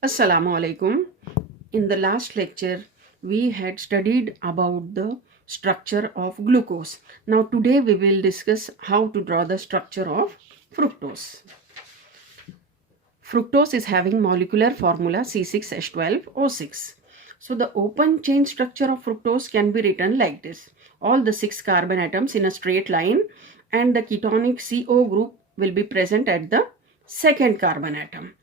Assalamu alaikum. In the last lecture, we had studied about the structure of glucose. Now today we will discuss how to draw the structure of fructose. Fructose is having molecular formula C6H12O6. So the open chain structure of fructose can be written like this. All the 6 carbon atoms in a straight line and the ketonic CO group will be present at the second carbon atom.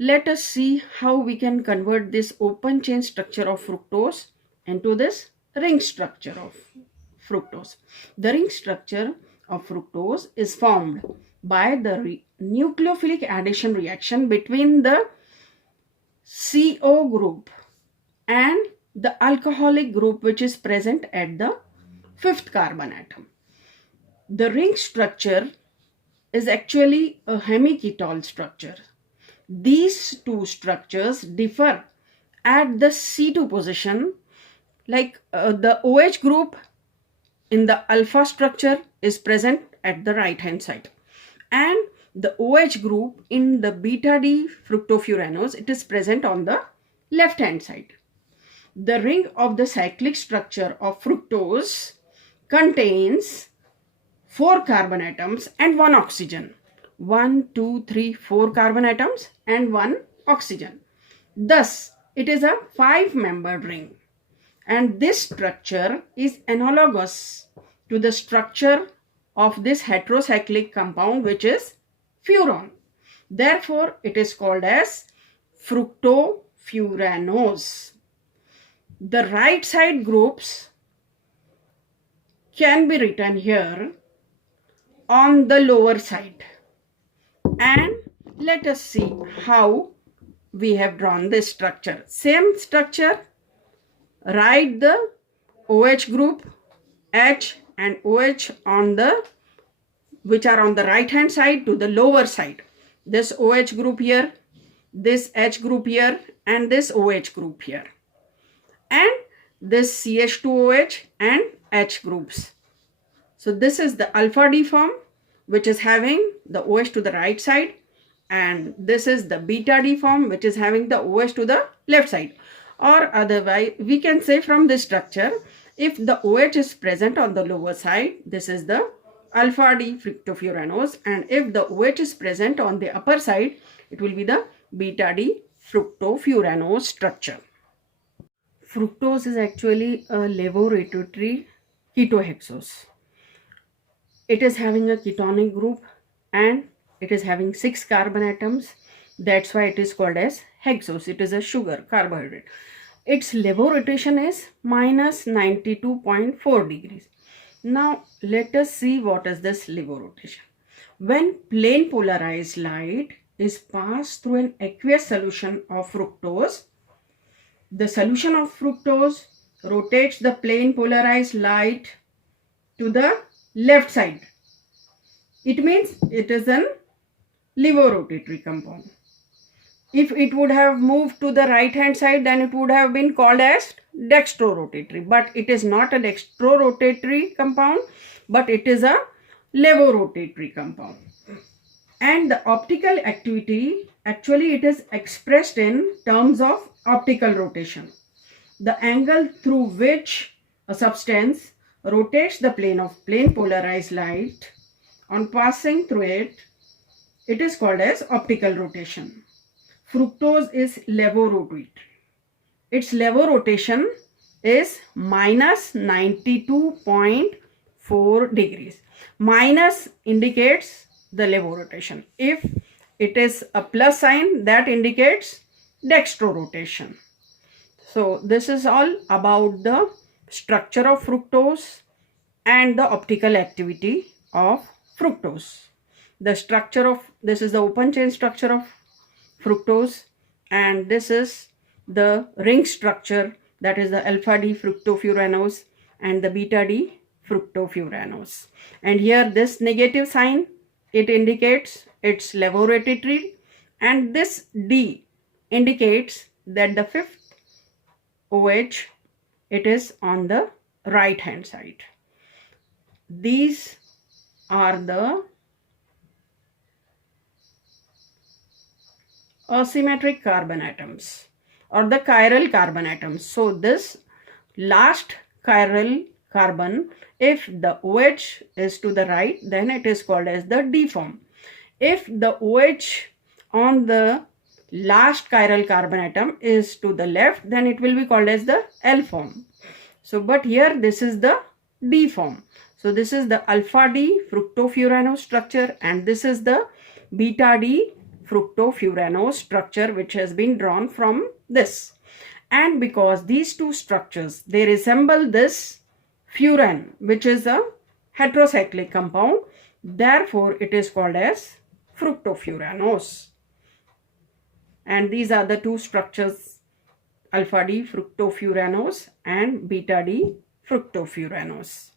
Let us see how we can convert this open chain structure of fructose into this ring structure of fructose. The ring structure of fructose is formed by the nucleophilic addition reaction between the CO group and the alcoholic group which is present at the fifth carbon atom. The ring structure is actually a hemiketal structure. These two structures differ at the C2 position, like the OH group in the alpha structure is present at the right hand side, and the OH group in the beta D fructofuranose, it is present on the left hand side. The ring of the cyclic structure of fructose contains 4 carbon atoms and 1 oxygen. 1, 2, 3, 4 carbon atoms and 1 oxygen. Thus, it is a 5-membered ring. And this structure is analogous to the structure of this heterocyclic compound, which is furan. Therefore, it is called as fructofuranose. The right side groups can be written here on the lower side. And let us see how we have drawn this structure. Same structure, write the OH group, H and OH on the which are on the right hand side to the lower side. This OH group here, this H group here, and this OH group here, and this CH2OH and H groups. So this is the alpha D form, which is having the OH to the right side, and this is the beta D form, which is having the OH to the left side. Or otherwise, we can say from this structure, if the OH is present on the lower side, this is the alpha D fructofuranose, and if the OH is present on the upper side, it will be the beta D fructofuranose structure. Fructose is actually a levorotatory ketohexose. It is having a ketonic group and it is having 6 carbon atoms. That's why it is called as hexose. It is a sugar carbohydrate. Its levorotation is minus 92.4 degrees. Now let us see what is this levorotation. When plane polarized light is passed through an aqueous solution of fructose, the solution of fructose rotates the plane polarized light to the left side. It means it is an levorotatory compound. If it would have moved to the right hand side, then it would have been called as dextrorotatory. But it is not a dextrorotatory compound, but it is a levorotatory compound. And the optical activity, actually it is expressed in terms of optical rotation. The angle through which a substance rotates the plane of plane polarized light on passing through it, it is called as optical rotation. Fructose is levorotatory. Its levorotation is minus 92.4 degrees. Minus indicates the levorotation. If it is a plus sign, that indicates dextrorotation. So this is all about the structure of fructose and the optical activity of fructose. The structure of this is the open chain structure of fructose, and this is the ring structure, that is the alpha D fructofuranose and the beta D fructofuranose. And here this negative sign, it indicates its levorotatory, and this D indicates that the fifth OH, it is on the right hand side. These are the asymmetric carbon atoms or the chiral carbon atoms. So this last chiral carbon, if the OH is to the right, then it is called as the D form. If the OH on the last chiral carbon atom is to the left, then it will be called as the L form. So, but here this is the D form. So, this is the alpha D fructofuranose structure and this is the beta D fructofuranose structure which has been drawn from this. And because these two structures, they resemble this furan, which is a heterocyclic compound, therefore it is called as fructofuranose. And these are the two structures, alpha D fructofuranose and beta D fructofuranose.